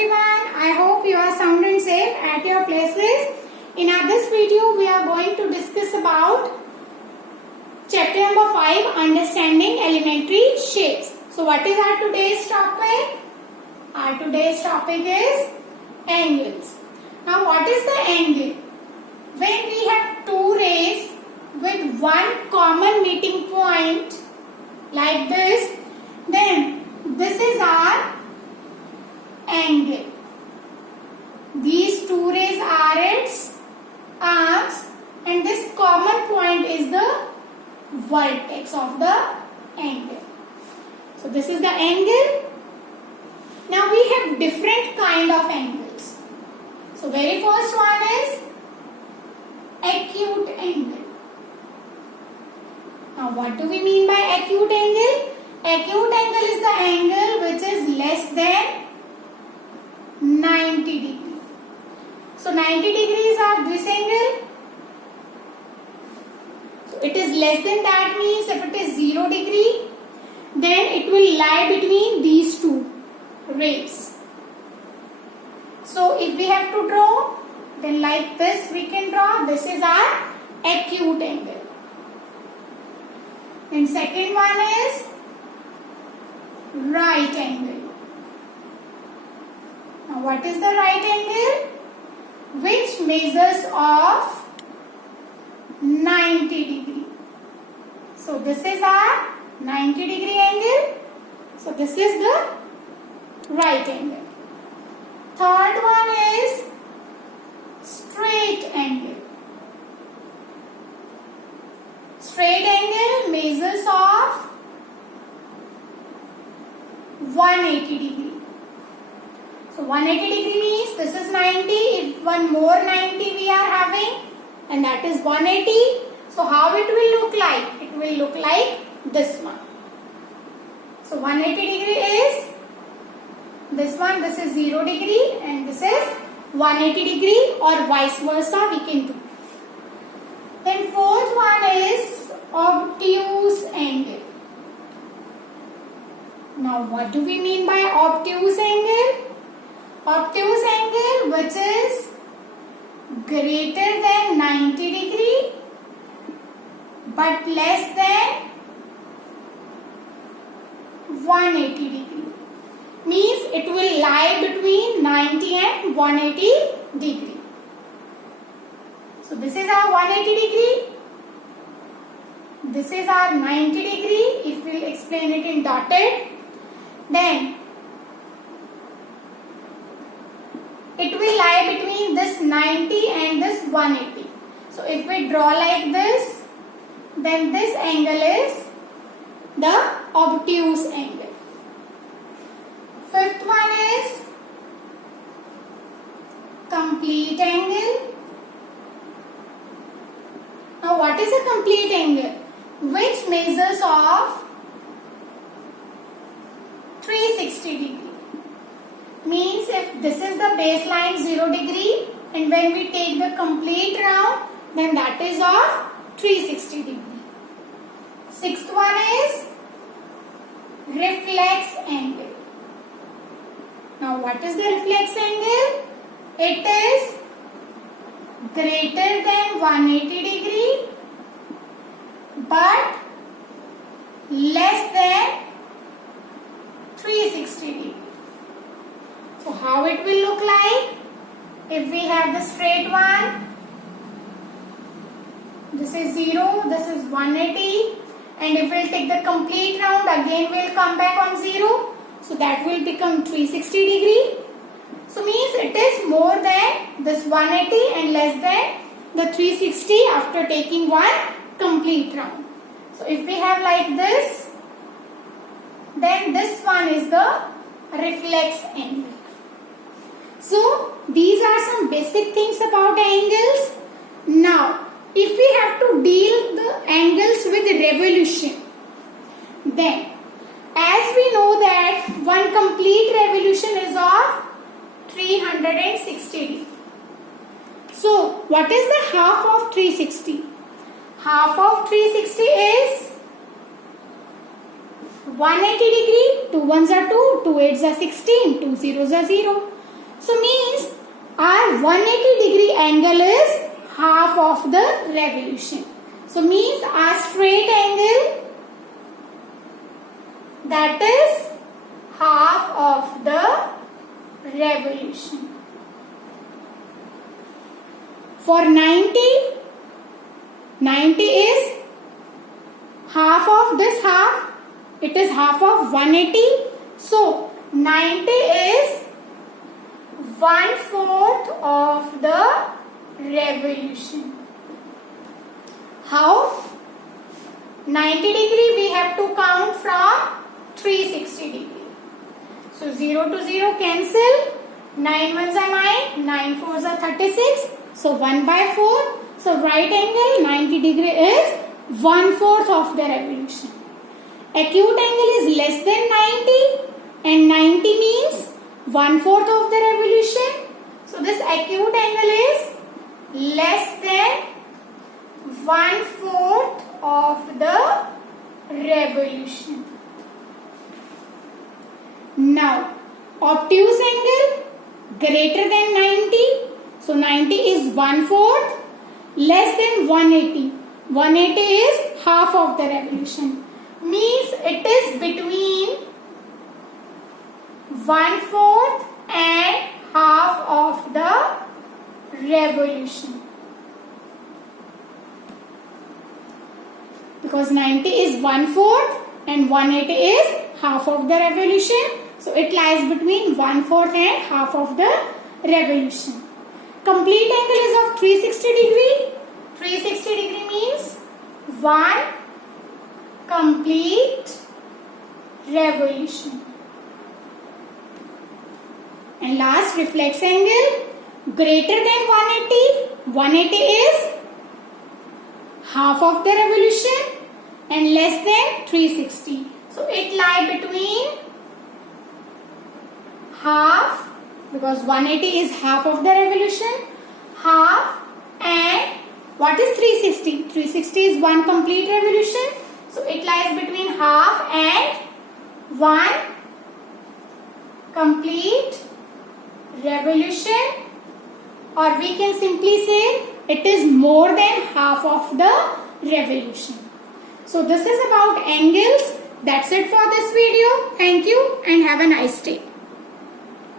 everyone. I hope you are sound and safe at your places. In this video, we are going to discuss about chapter number 5, Understanding Elementary Shapes. So, what is our today's topic? Our today's topic is angles. Now, what is the angle? When we have two rays with one common meeting point like this, then this is our angle. These two rays are its arms and this common point is the vertex of the angle. So this is the angle. Now we have different kind of angles. So very first one is acute angle. Now what do we mean by acute angle? Acute angle is the angle which is less than 90 degree. So 90 degrees are this angle. So it is less than that, means if it is 0 degree, then it will lie between these two rays. So if we have to draw, then like this we can draw. This is our acute angle. And second one is right angle. Now what is the right angle? Which measures of 90 degree. So this is our 90 degree angle. So this is the right angle. Third one is straight angle. Straight angle measures of 180 degree. So 180 degree means this is 90. If one more 90 we are having, and that is 180. So how it will look like? It will look like this one. So 180 degree is this one. This is 0 degree and this is 180 degree, or vice versa we can do. Then fourth one is obtuse angle. Now what do we mean by obtuse angle? Obtuse angle which is greater than 90 degree but less than 180 degree. Means it will lie between 90 and 180 degree. So this is our 180 degree. This is our 90 degree. If we will explain it in dotted, then it will lie between this 90 and this 180. So if we draw like this, then this angle is the obtuse angle. Fifth one is complete angle. Now what is a complete angle? Which measures of 360 degree. Means if this is the baseline 0 degree and when we take the complete round, then that is of 360 degree. Sixth one is reflex angle. Now what is the reflex angle? It is greater than 180 degree but less than 360 degree. So how it will look like? If we have the straight one, this is 0, this is 180, and if we will take the complete round, again we will come back on 0. So that will become 360 degree. So means it is more than this 180 and less than the 360 after taking one complete round. So if we have like this, then this one is the reflex angle. So these are some basic things about angles. Now if we have to deal the angles with revolution, then as we know that one complete revolution is of 360 degree. So what is the half of 360? Half of 360 is 180 degree, 2 ones are 2, 2 eights are 16, 2 zeros are 0. So means our 180 degree angle is half of the revolution. So means our straight angle, that is half of the revolution. For 90 is half of this half, it is half of 180. So 90 is 1/4 of the revolution. How? 90 degree we have to count from 360 degree. So 0 to 0 cancel. 9 ones are 9, 9 fours are 36. So 1/4. So right angle 90 degree is 1/4 of the revolution. Acute angle is less than 90 and 90 means 1/4 of the revolution. So this acute angle is less than 1/4 of the revolution. Now obtuse angle greater than 90. So 90 is 1/4, less than 180. 180 is half of the revolution. Means it is between 1/4 and half of the revolution. Because 90 is 1/4 and 180 is half of the revolution. So it lies between 1/4 and half of the revolution. Complete angle is of 360 degree. 360 degree means 1 complete revolution. And last, reflex angle greater than 180. 180 is half of the revolution and less than 360. So it lies between half, because 180 is half of the revolution, half, and what is 360? 360 is 1 complete revolution. So it lies between half and 1 complete revolution, or we can simply say it is more than half of the revolution. So this is about angles. That's it for this video. Thank you and have a nice day.